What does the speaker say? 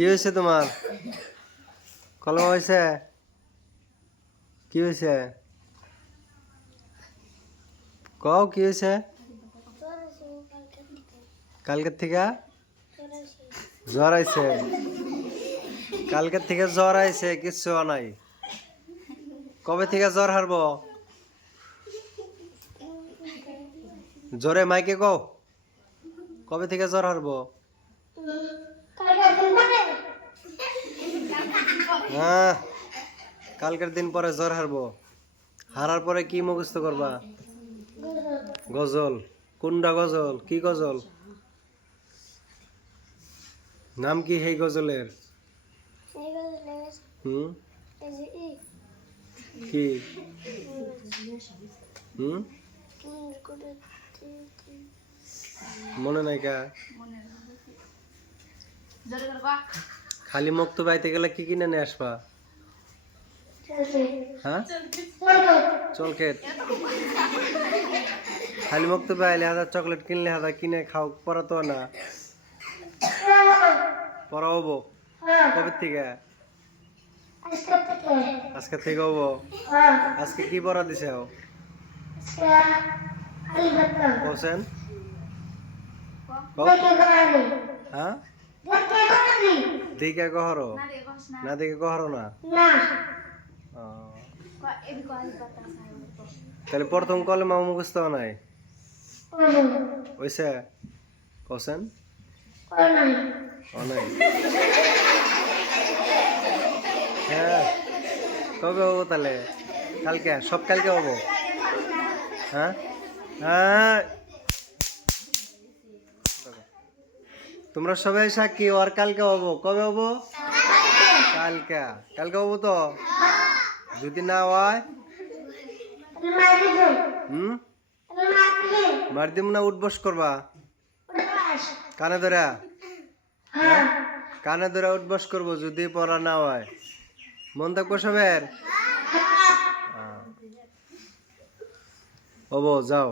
কি হয়েছে তোমার? কলম হয়েছে? কি হয়েছে? কও কি হয়েছে? কালকের থেকে জ্বর আইছে? কালকের থেকে জ্বর আইছে, কিচ্ছু নাই। কবে থেকে জ্বর হারবো? জ্বরে মাইকে কও, কবে থেকে জ্বর হারবো? হ্যাঁ, কালকের দিন পরে জ্বর হারবো। হারার পরে কি মুখস্থ করবা? গজল। কোনটা গজল? কি গজল? নাম কি সেই গজলের? হুম কি? হুম মনে নাই কা? খালি মুখ তো বাইতে গেলে কি কিনে নিয়ে আসবা? হ্যাঁ, চলকেট। খালি মুখ তো বাইলে হাজার চকলেট কিনলে হাজার কিনে খাও, পড়া তো না। পড়া হবো কবে থেকে? আজকে থেকে হবো। আজকে কি পড়া দিছে? কোসেন হ্যাঁ, দিকে কহরো না, দিকে কহরো না। তাহলে প্রথম কলেমা মুখস্থ নাই হইছে? কোসেন নাই। হ্যাঁ, কবে হবো তাহলে? কালকে? সব কালকে হবো? হ্যাঁ হ্যাঁ, তোমরা সবাই সাক্ষী, আর কালকে হবো। কবে হবো? কালকে। কালকে হবো তো? যদি না হয় মার দিম না, উঠবস করবা কানে ধরা? হ্যাঁ, কানে ধরে উঠবস করবো যদি পড়া না হয়। মন থাকবো সবের? হবো, যাও।